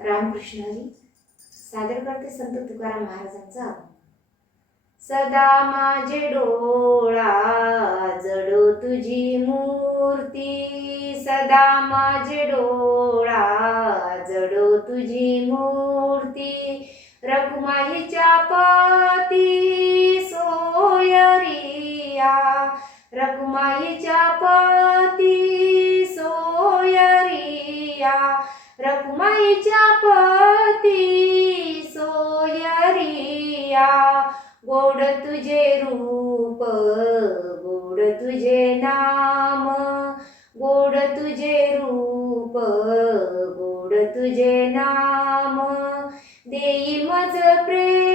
रामकृष्णाजी सादर करते संत तुकाराम महाराजांचा सदा माझे डोळा जडो तुझी मूर्ती. सदा माझे डोळा जडो तुझी मूर्ती. रखुमाईच्या पाती गोड तुझे रूप गोड तुझे नाम गोड तुझे रूप गोड तुझे नाम. देई मज प्रेम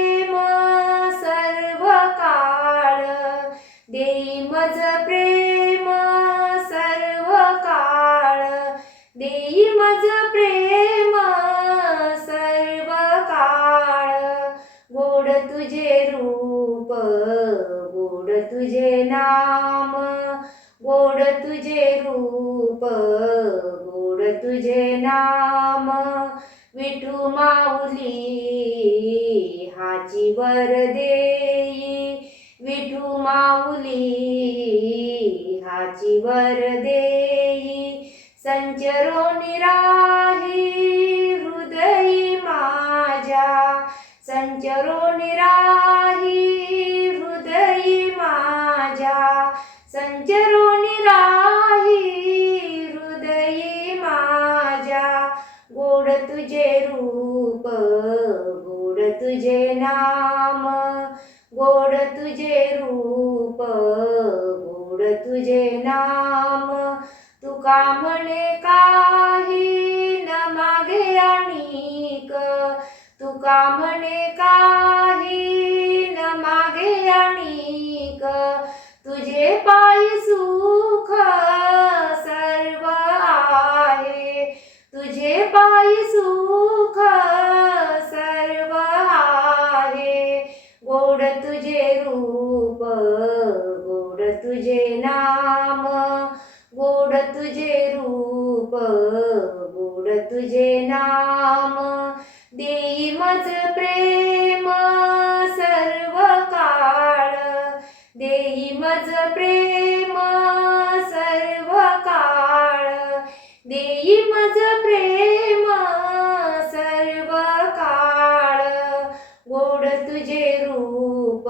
तुझे नाम विठू माऊली हाची वर देई. विठू माऊली हाची वर देई. संचरो निराही हृदयी माझ्या. संचरो निराही हृदयी माझ्या. संचरो निराही तुझे रूप गोड तुझे नाम गोड तुझे रूप गोड तुझे नाम. तुका म्हणे काही न मागे आणिक तुका म्हणे काही न मागे आणिक. तुझे पायी सुख सर्व आहे तुझे पायी देई मज प्रेम सर्व काळ. देई मज प्रेम सर्व काळ. देई मज प्रेम सर्व काळ. गोड तुझे रूप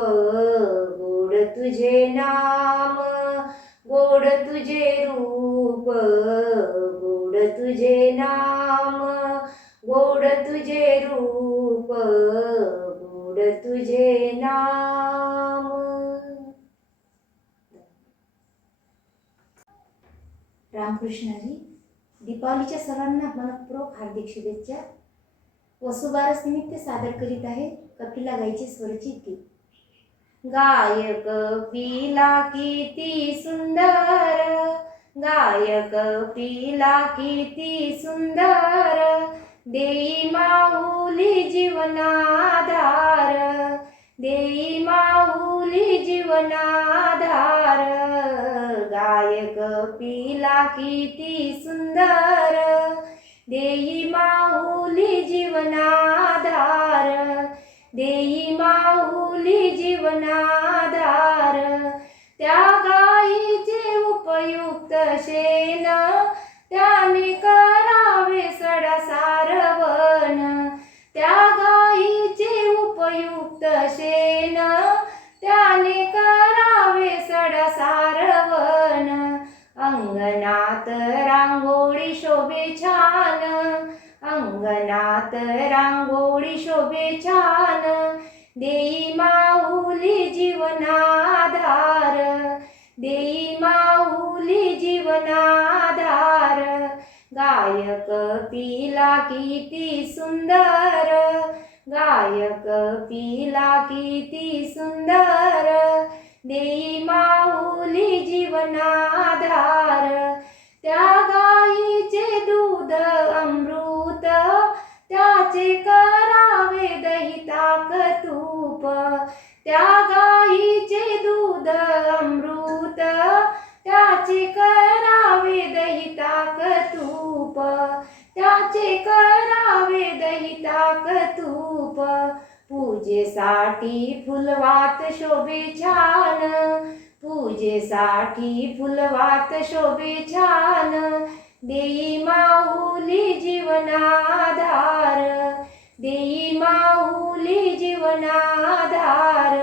गोड तुझे नाम. गोड तुझे रूप गोड तुझे नाम. गोड तुझे रूप गोड तुझे नाम. रामकृष्णाजी दीपावलीच्या सर्वांना मनपूर्वक हार्दिक शुभेच्छा. वसुबारस निमित्त सादर करीत आहे कपिला गायची स्वरचित गीत. गायक पिला किती सुंदर गायक पिला किती सुंदर देई माऊली जीवनाधार देई माऊली जीवनाधार गायक पिला किती सुंदर देई माऊली जीवनाधार देई माऊली जीवनाधार त्या गाईचे उपयुक्त शेण त्याने कर सारवण. त्या गाईचे उपयुक्त शेण त्याने करावे सड सारवण अंगणात रांगोळी शोभे छान. अंगणात रांगोळी शोभे छान. देई माऊली जीवनाधार. देई माऊली जीवना गायक पिला किती सुंदर. गायक पिला किती सुंदर. देई माऊली जीवनाधार. त्या गाईचे दूध अमृत त्याचे करावे दही ताक तूप त्या गाईचे दूध अमृत त्याचे करावे दही ताक रूप त्याचे करावे दही हिताक तूप पूजेसाठी फुलवात शोभे छान पूजेसाठी फुलवात शोभे छान. देई माऊली जीवनाधार देई माऊली जीवनाधार.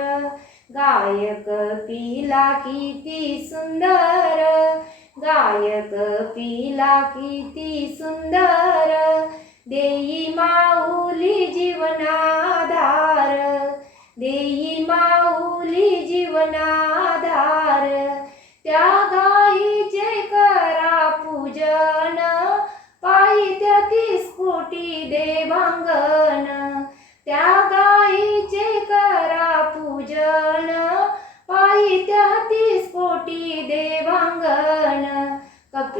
गायक पिला किती सुंदर गायक पिला किती सुंदर. देई माऊली जीवनाधार. देई माऊली जीवनाधार. त्या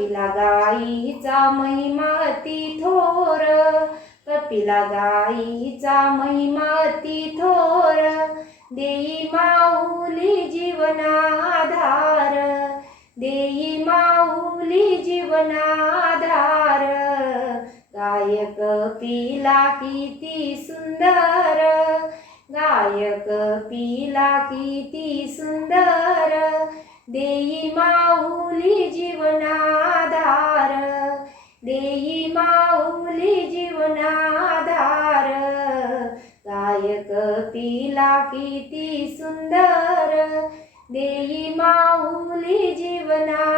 कपिला गाईचा महिमा अति थोर. कपिला गाईचा महिमा अति थोर. देई माऊली जीवनाधार. देई माऊली जीवनाधार. गायक पिला किती सुंदर. गायक पिला किती सुंदर. देई माऊली जीवनाधार देई माऊली जीवनाधार. गायक पिला किती सुंदर देई माऊली जीवना